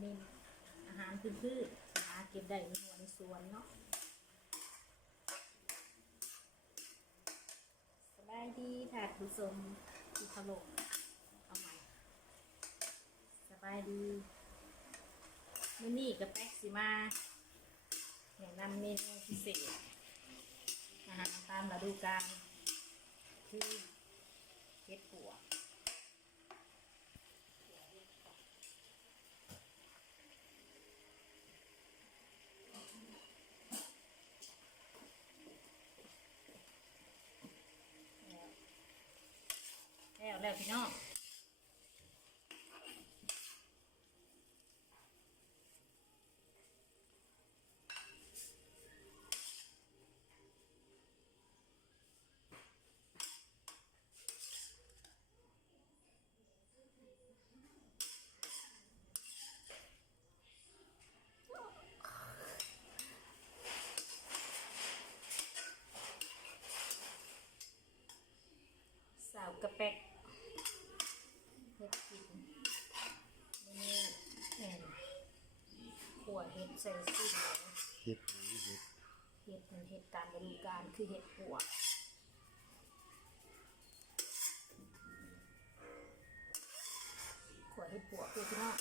เน้นอาหารพืชหาเก็บได้ในหัวในสวนเนาะสบายดีค่ะผู้ชมที่เคารพเอาใหม่สบายดีมื้อนี้กับแป๊กสิมาแนะนำเมนูพิเศษอาหารตามฤดูกาลคือเห็ดปัวแล้วพี่น้องสาวกระเป็กเห็ดกินนี่แอนขั่วเห็ดใส่ซีอิ๊วเห็ดมันเห็ดตามฤดูกาลคือเห็ดปัวขั่วเห็ดปัวคือพี่น้อง